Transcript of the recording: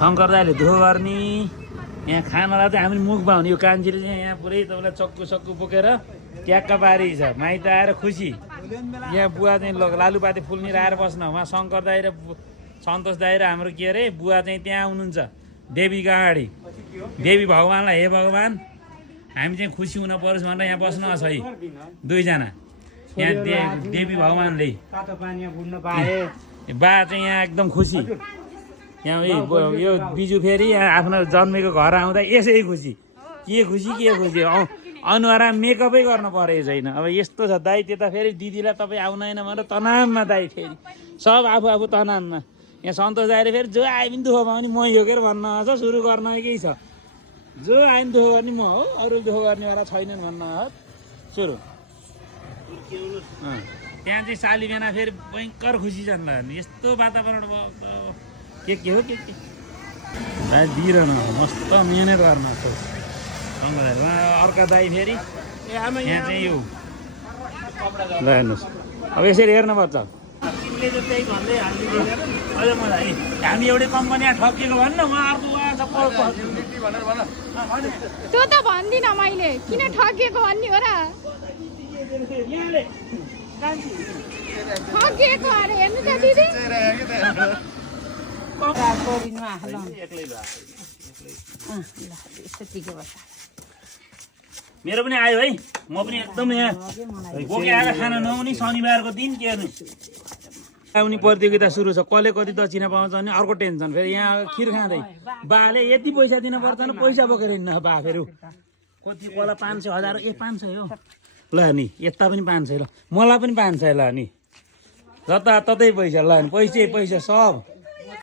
शङ्कर दाइले धुलो गर्ने यहाँ खानालाई चाहिँ हामी मुख बाउने यो कान्छीले चाहिँ यहाँ पुरै तपाईँलाई चक्कु सक्कु बोकेर ट्याक्क पारेको छ माइत आएर खुसी यहाँ बुवा चाहिँ लालुपाते फुल्नेर आएर बस्न उहाँ शङ्कर दाइ र सन्तोष दाइ र हाम्रो के अरे बुवा चाहिँ त्यहाँ हुनुहुन्छ देवीको अगाडि देवी भगवान्लाई हे भगवान् हामी चाहिँ खुसी हुन परोस् भनेर यहाँ बस्नु छ है दुईजना यहाँ देवी भगवान्ले बा चाहिँ यहाँ एकदम खुसी यहाँ यो बिजु फेरि यहाँ आफ्नो जन्मेको घर आउँदा यसै खुसी के खुसी अनुहार मेकअपै गर्नु परेको छैन अब यस्तो छ दाइ त्यता फेरि दिदीलाई तपाईँ आउदैन भनेर तनावमा दाइ फेरि सब आफू तनावमा यहाँ सन्तोष दाइले फेरि जो आयो पनि दुःख पाउने म योगेर भन्न आउँछ सुरु गर्न केही छ जो आयो नि दुःख गर्ने म हो अरू दुःख गर्नेवाला छैनन् भन्न सुरु त्यहाँ चाहिँ सालीबेना फेरि भयङ्कर खुसी छन् ल यस्तो वातावरण के हो के दिइरहनु मस्त मिहिनेत गर्न अर्का दाइ फेरि यहाँ चाहिँ यो ल हेर्नुहोस् अब यसरी हेर्नुपर्छ हामी एउटै कम्पनीमा ठकिएको भन्न उहाँ अर्को त्यो त भन्दिनँ मैले किन ठगिएको भन्ने हो र ठगिएको अरे हेर्नु त दिदी मेरो पनि आयो है म पनि एकदम यहाँ बोके आएर खाना नहुने शनिबारको दिन के हेर्नु आउने प्रतियोगिता सुरु छ कसले कति दक्षिणा पाउँछ भने अर्को टेन्सन फेरि यहाँ खिर खाँदै बाले यति पैसा दिनुपर्छ नि पैसा बोकेर हिँड्न बा फेरि कति कसलाई 500 1000 500 हो ल नि यता पनि 500 ल मलाई पनि 500 ल नि जता ततै पैसा ल नि पैसा सब